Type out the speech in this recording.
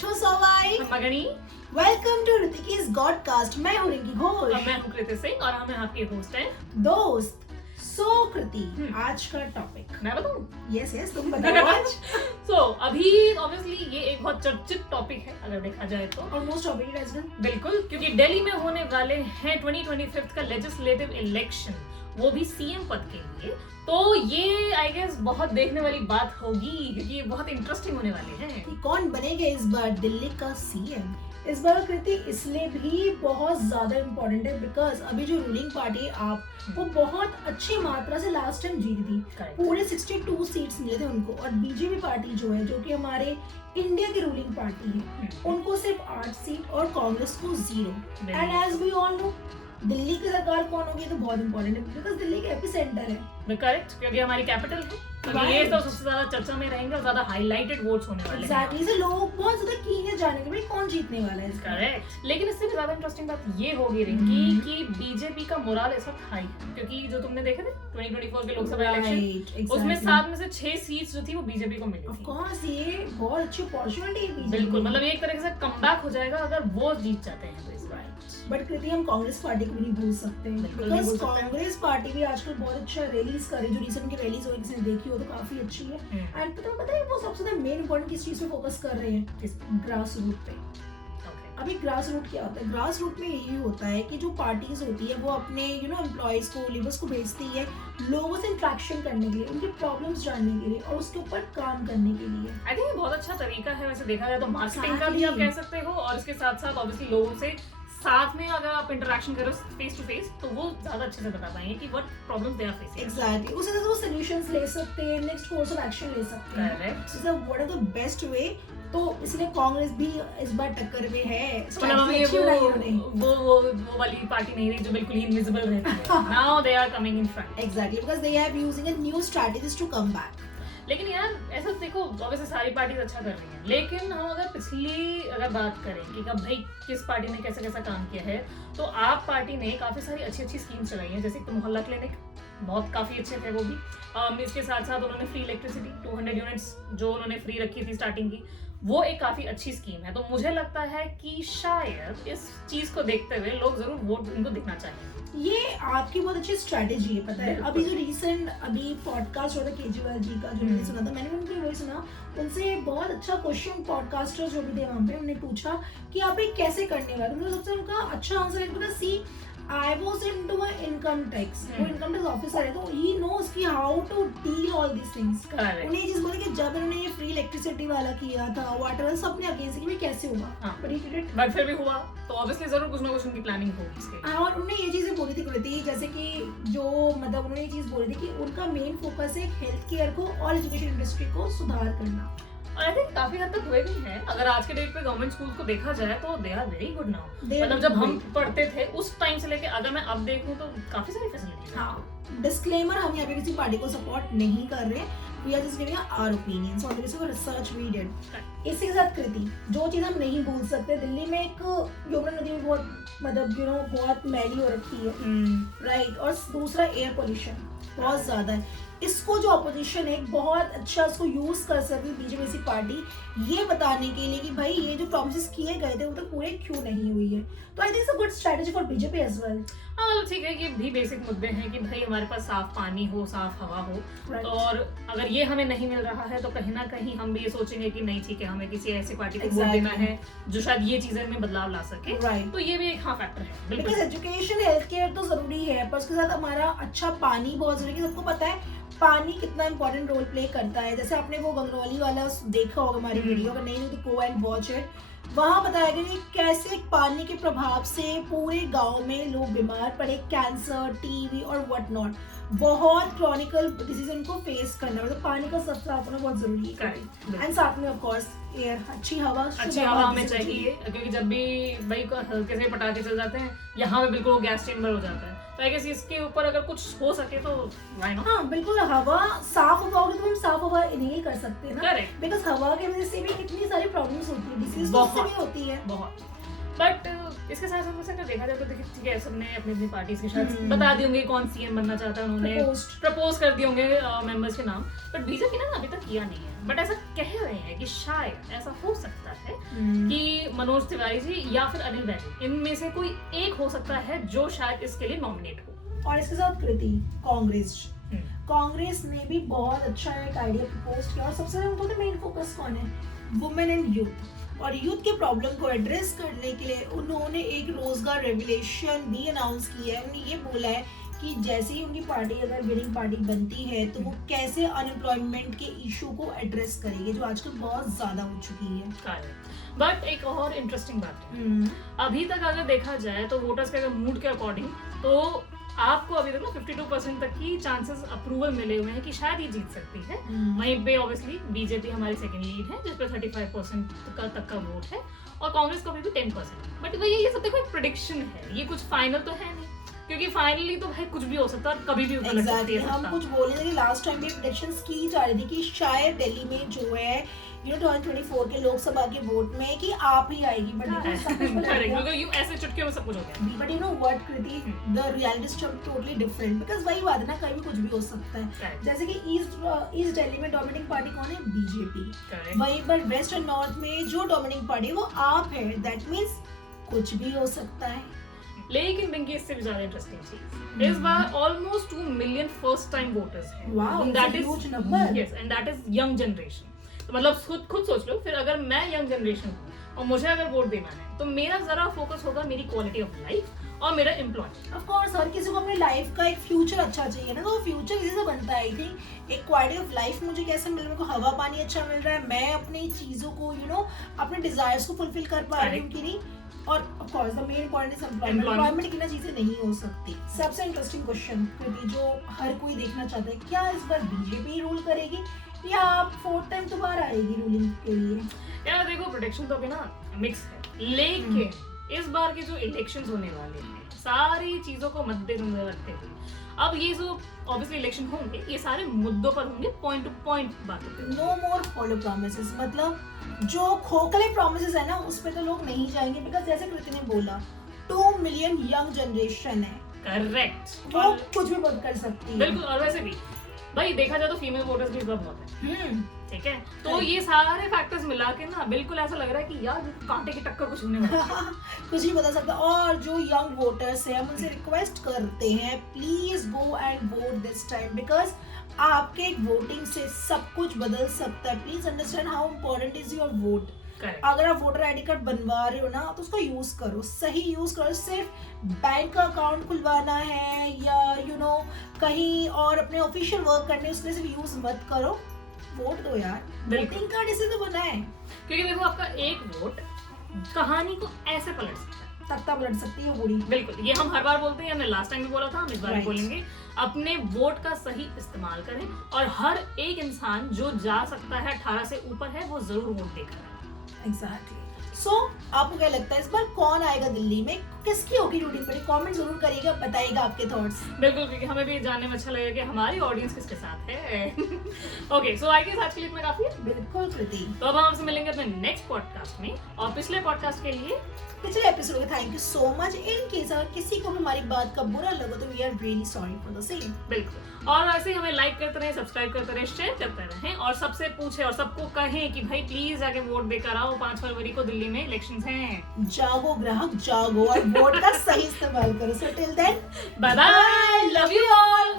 छो सवाई मगनी। वेलकम टू ऋतिकीज गॉडकास्ट। मैं हूँ रिंकी घोष और मैं हूँ कृति सिंह और हम आपके होस्ट हैं दोस्त। सो कृति, आज का टॉपिक मैं बताऊँ? यस तुम बताओ आज। सो अभी ऑब्वियसली ये एक बहुत चर्चित टॉपिक है अगर देखा जाए तो। और मोस्ट टॉपिक एज वेल। बिल्कुल, क्योंकि दिल्ली में होने वाले हैं 2025 का लेजिस्लेटिव इलेक्शन, वो भी सीएम पद के लिए। तो ये आई गेस बहुत देखने वाली बात होगी क्योंकि ये बहुत इंटरेस्टिंग होने वाले हैं कि कौन बनेगा इस बार दिल्ली का सीएम। इस बार कृति इसलिए भी बहुत ज्यादा इम्पोर्टेंट है बिकॉज अभी जो रूलिंग पार्टी आप वो बहुत अच्छी मात्रा से लास्ट टाइम जीती थी। पूरे 62 सीट्स मिले थे उनको। और बीजेपी पार्टी जो है, जो कि हमारे इंडिया की रूलिंग पार्टी है, उनको सिर्फ 8 सीट और कांग्रेस को 0। And as we all know Delhi की सरकार कौन होगी तो बहुत इंपॉर्टेंट है बिकॉज दिल्ली का एपिसेंटर है। करेक्ट, क्योंकि हमारी कैपिटल है। तो ये तो सबसे ज्यादा चर्चा में रहेंगे और ज्यादा हाईलाइटेड वोट्स होने वाले हैं। एग्जैक्टली, से लोग बहुत ज्यादा कीन है जाने के भाई कौन जीतने वाला है इसका। करेक्ट, लेकिन इससे भी ज्यादा इंटरेस्टिंग बात ये होगी रिंकी कि बीजेपी का मोराल ऐसा हाई है क्योंकि जो तुमने देखे थे 2024 के लोकसभा इलेक्शन, उसमें 7 में से 6 सीट्स जो थी वो बीजेपी को मिली थी। ऑफ कोर्स ये बहुत अच्छी अपॉर्चुनिटी है बीजेपी। बिल्कुल, मतलब एक तरह से कमबैक हो जाएगा अगर वो जीत जाते हैं तो इस बार। बट कृति हम कांग्रेस पार्टी को भी नहीं भूल सकते बिकॉज कांग्रेस पार्टी भी आजकल बहुत अच्छा रैलीज कर रही है। जो रिसेंट की रैलीज हुई किसी ने देखी हो तो काफी अच्छी है। एंड तुम्हें पता है वो सबसे ज्यादा मेन इंपॉर्टेंट किस चीज पे फोकस कर रहे हैं, ग्रास रूट पे। अभी ग्रास रूट क्या होता है? ग्रास रूट में यही होता है कि जो पार्टीज होती है वो अपने एम्प्लॉयज को, लेबर्स को भेजती है लोगों से इंटरेक्शन करने के लिए, उनके प्रॉब्लम्स जानने के लिए और उसके ऊपर काम करने के लिए। आई थिंक ये बहुत अच्छा तरीका है वैसे देखा जाए तो मार्केटिंग का भी आप कह सकते हो। और इसके साथ साथ ऑब्वियसली लोगों से साथ में अगर आप इंटरेक्शन करो फेस टू फेस तो वो ज्यादा अच्छे से बता पाएंगे कि what problems they are facing. Exactly, उससे वो सॉल्यूशंस ले सकते हैं, नेक्स्ट कोर्स ऑफ एक्शन ले सकते हैं। Correct, is what is the best way. तो इसलिए कांग्रेस भी इस बार टक्कर में है। वो वाली पार्टी नहीं रही जो बिल्कुल ही इनविजिबल रहती है। Now they are coming in front. Exactly, because they have using a new strategies to come back. लेकिन यार ऐसा देखो, ऑब्वियसली सारी पार्टीज अच्छा कर रही हैं, लेकिन हम अगर पिछली बात करें कि कब भाई किस पार्टी ने कैसा कैसा काम किया है, तो आप पार्टी ने काफी सारी अच्छी अच्छी स्कीम्स चलाई हैं। जैसे मोहल्ला क्लिनिक बहुत काफी अच्छे थे वो भी। इसके साथ साथ उन्होंने फ्री इलेक्ट्रिसिटी 200 यूनिट्स जो उन्होंने फ्री रखी थी स्टार्टिंग की, वो एक काफी अच्छी स्कीम है। तो मुझे लगता है कि शायद इस चीज को देखते हुए लोग जरूर वोट इनको दिखना चाहिए। ये आपकी बहुत अच्छी स्ट्रेटेजी है। पता है अभी जो रिसेंट पॉडकास्ट हो रहा है केजरीवाल जी का, जो मैंने सुना था, मैंने उनके वही सुना, उनसे बहुत अच्छा क्वेश्चन पॉडकास्टर जो भी थे वहाँ पे, उन्होंने पूछा कि आप ये कैसे करने वाले। मतलब सबसे उनका अच्छा आंसर है सी I was into my income tax. वो income tax ऑफिसर है तो he knows कि how to deal all these things. उन्हें ये चीज बोली कि जब उन्होंने ये फ्री इलेक्ट्रिसिटी वाला किया था, वाटर सब ने अगेंस्ट कि कैसे होगा, but he did it. But फिर भी हुआ तो ऑब्वियसली जरूर कुछ ना कुछ उनकी प्लानिंग होगी इसके। और उन्होंने ये चीजें बोली थी कृति, जैसे कि जो मतलब उन्होंने ये चीज बोली थी कि उनका मेन फोकस है हेल्थ केयर को और एजुकेशन इंडस्ट्री को सुधार करना। और आई थिंक काफी हद तक हुए भी हैं। अगर आज के डेट पे गवर्नमेंट स्कूल को देखा जाए तो they are very good now. मतलब जब हम पढ़ते थे उस टाइम से लेके अगर मैं अब देखूं तो काफी सारी फैसिलिटीज हैं। हाँ, डिस्क्लेमर, हम यहाँ पे किसी पार्टी को सपोर्ट नहीं कर रहे हैं। We are just giving our opinions on the basis of research we did. इसी के साथ कृति, जो चीज हम नहीं भूल सकते, दिल्ली में एक यमुना नदी बहुत मतलब बहुत मैली हो रखी है, राइट। और दूसरा एयर पोल्यूशन बहुत ज्यादा है। इसको जो अपोजिशन है बहुत अच्छा उसको यूज कर सकती है बीजेपी पार्टी, ये बताने के लिए कि भाई ये जो प्रॉमिसेस किए गए थे वो तो पूरे क्यों नहीं हुई है। तो I think it's a good strategy for BJP as well. हाँ ठीक है, ये भी बेसिक मुद्दे हैं कि भाई हमारे पास साफ पानी हो, साफ हवा हो, और अगर ये हमें नहीं मिल रहा है तो कहीं ना कहीं हम भी ये सोचेंगे कि नहीं ठीक है, हमें किसी ऐसी पार्टी को वोट देना है जो शायद ये चीजें में बदलाव ला सके। तो ये भी एक फैक्टर है। बिकॉज एजुकेशन, हेल्थ केयर तो जरूरी है, पर उसके साथ हमारा अच्छा पानी बहुत जरूरी है। सबको पता है पानी कितना इंपॉर्टेंट रोल प्ले करता है। जैसे आपने वो गंगरौली वाला देखा होगा हमारी वीडियो, अगर नहीं तो गो एंड वॉच इट। वहां बताया गया कि कैसे पानी के प्रभाव से पूरे गांव में लोग बीमार पड़े, कैंसर, टीबी और व्हाट नॉट, बहुत क्रॉनिकल डिजीज उनको फेस करना। मतलब पानी का साफ होना बहुत जरूरी है। एंड साथ में ऑफ कोर्स एयर, अच्छी हवा हमें चाहिए, क्योंकि जब भी भाई हल्के से पटाखे चल जाते हैं यहाँ पे बिल्कुल गैस चेंबर हो जाता है। तो आई गेस इसके ऊपर अगर कुछ हो सके तो व्हाई नॉट। हाँ बिल्कुल, हवा साफ हवा होगी तो हम साफ हवा इनहेल कर सकते हैं ना, बिकॉज हवा की वजह से भी कितनी सारी प्रॉब्लम्स होती है, डिसीज भी होती है बहुत। बट इसके साथ साथ वैसे देखा जाए तो देखिए ठीक है, सबने अपनी अपनी पार्टीज के साथ बता दिए होंगे कौन सीएम बनना चाहता है, उन्होंने प्रपोज कर दिए होंगे मेंबर्स के नाम, बट बीजेपी ने अभी तक किया नहीं है। बट ऐसा कह रहे हैं कि शायद ऐसा हो सकता है कि मनोज तिवारी जी या फिर अनिल बैरी, इनमें से कोई एक हो सकता है जो शायद इसके लिए नॉमिनेट हो। और इसके साथ कृति, कांग्रेस ने भी बहुत अच्छा एक आइडिया प्रपोज किया और सबसे उनका मेन फोकस कौन है, वुमेन एंड यूथ। और यूथ के प्रॉब्लम को एड्रेस करने के लिए उन्होंने एक रोजगार रेगुलेशन भी अनाउंस किया है। उन्होंने ये बोला है कि जैसे ही उनकी पार्टी अगर विनिंग पार्टी बनती है तो वो कैसे अनएम्प्लॉयमेंट के इशू को एड्रेस करेगी, जो आजकल बहुत ज्यादा हो चुकी है। बट एक और इंटरेस्टिंग बात है, अभी तक अगर देखा जाए तो वोटर्स के अगर मूड के अकॉर्डिंग तो आपको अभी तक ना 52% तक की चांसेस अप्रूवल मिले हुए हैं कि शायद ये जीत सकती है। वहीं पे ऑब्वियसली बीजेपी हमारी सेकंड लीड है जिस पे 35% तक का वोट है और कांग्रेस का भी 10%। बट वही ये सब देखो एक प्रेडिक्शन है, ये कुछ फाइनल तो है नहीं, क्योंकि फाइनली तो भाई कुछ भी हो सकता है और कभी भी उलट सकती है। हम कुछ बोले थे कि लास्ट टाइम भी प्रेडिक्शंस की जा रही थी कि शायद दिल्ली में जो है 2024 के लोकसभा के वोट में कि आप ही आएगी, बट ऐसे चुटकियों में सब कुछ हो गया। But you know what Kriti, the reality is totally different, because वही बात है ना, कहीं भी कुछ भी हो सकता है। जैसे कि ईस्ट दिल्ली में डोमिनेटिंग पार्टी कौन है, बीजेपी। वहीं पर वेस्ट और नॉर्थ में जो डोमिनेटिंग पार्टी है वो आप है, दैट मींस कुछ भी हो सकता है। लेकिन पिंकी इससे भी ज्यादा इंटरेस्टिंग चीज, इस बार almost 2 million first time voters हैं। Wow, that is huge number. Yes, and that is young generation. तो मतलब खुद सोच लो, फिर अगर मैं यंग जनरेशन हूँ और मुझे अगर वोट देना है तो मेरा जरा फोकस होगा मेरी क्वालिटी ऑफ लाइफ और मेरा एम्प्लॉयमेंट। ऑफ कोर्स हर किसी को अपनी लाइफ का एक फ्यूचर अच्छा चाहिए ना, तो फ्यूचर इसी से बनता है। आई थिंक एक क्वालिटी ऑफ लाइफ मुझे कैसे मिल रहा है, मेरे को हवा पानी अच्छा मिल रहा है, मैं अपनी चीजों को अपने डिजायर्स को फुलफिल कर पा रही हूँ कि नहीं। और of course the main point is employment की ना चीजें नहीं हो सकती। सबसे इंटरेस्टिंग क्वेश्चन कृति जो हर कोई देखना चाहता है, क्या इस बार बीजेपी रूल करेगी या आप 4th टाइम दोबारा आएगी रूलिंग के लिए? यार देखो, प्रेडिक्शन तो अभी ना मिक्स है, लेकिन इस बार के जो इलेक्शंस होने वाले हैं सारी चीजों को मद्देनजर रखते हुए अब ये जो ऑब्वियसली इलेक्शन होंगे ये सारे मुद्दों पर होंगे, पॉइंट टू पॉइंट बातें। नो मोर हॉलो प्रॉमिसेस, मतलब जो खोखले प्रॉमिसेस है ना उस पे तो लोग नहीं जाएंगे, बिकॉज जैसे कृति ने बोला 2 मिलियन यंग जनरेशन है। करेक्ट, वो कुछ भी बंद कर सकती है। बिल्कुल। और वैसे भी भाई देखा जाए तो फीमेल वोटर्स भी इस बार बहुत है, ठीक है। तो ये सारे फैक्टर्स मिला के ना बिल्कुल ऐसा लग रहा है कि यार कांटे की टक्कर कुछ होने वाला है। कुछ नहीं बता सकता। और जो यंग वोटर्स हैं हम उनसे रिक्वेस्ट करते हैं, please go and vote this time, because आपके वोटिंग से सब कुछ बदल सकता है। Please understand how important is your vote. अगर आप वोटर आईडी कार्ड बनवा रहे हो ना तो उसको यूज करो, सही यूज करो। सिर्फ बैंक का अकाउंट खुलवाना है या कहीं और अपने ऑफिशियल वर्क करने उसमें सिर्फ यूज मत करो, वोट दो यार। वोटिंग कार्ड इसे तो बना है, क्योंकि देखो आपका एक वोट कहानी को ऐसे पलट सकता है, तख्ता पलट सकती है पूरी। बिल्कुल, ये हम हर बार बोलते हैं, हमने लास्ट टाइम भी बोला था, हम इस बार भी बोलेंगे। अपने वोट का सही इस्तेमाल करें और हर एक इंसान जो जा सकता है 18 से ऊपर है वो जरूर वोट देकर। एग्जैक्टली। सो आपको क्या लगता है इस बार कौन आएगा दिल्ली में, किसकी होगी रूलिंग पर? कमेंट जरूर करिएगा, बताइएगा आपके थॉट्स। बिल्कुल, क्योंकि हमें भी जानने में अच्छा लगेगा कि हमारी ऑडियंस किसके साथ है। ओके, सो आई गेस आज के लिए इतना काफी है। बिल्कुल कृति, तो अब हम आपसे मिलेंगे अपने नेक्स्ट पॉडकास्ट में। और पिछले पॉडकास्ट के लिए, पिछले एपिसोड में thank you so much. In case अगर किसी को हमारी बात का बुरा लगा तो we are really sorry for the same. बिल्कुल। और ऐसे ही हमें लाइक करते रहे, सब्सक्राइब करते रहे, शेयर करते रहें और सबसे पूछे और सबको कहें कि भाई प्लीज जाके वोट देकर आओ। 5 फरवरी को दिल्ली में इलेक्शंस हैं। जागो ग्राहक जागो और वोट का सही इस्तेमाल करो। So till then, bye bye, love you all.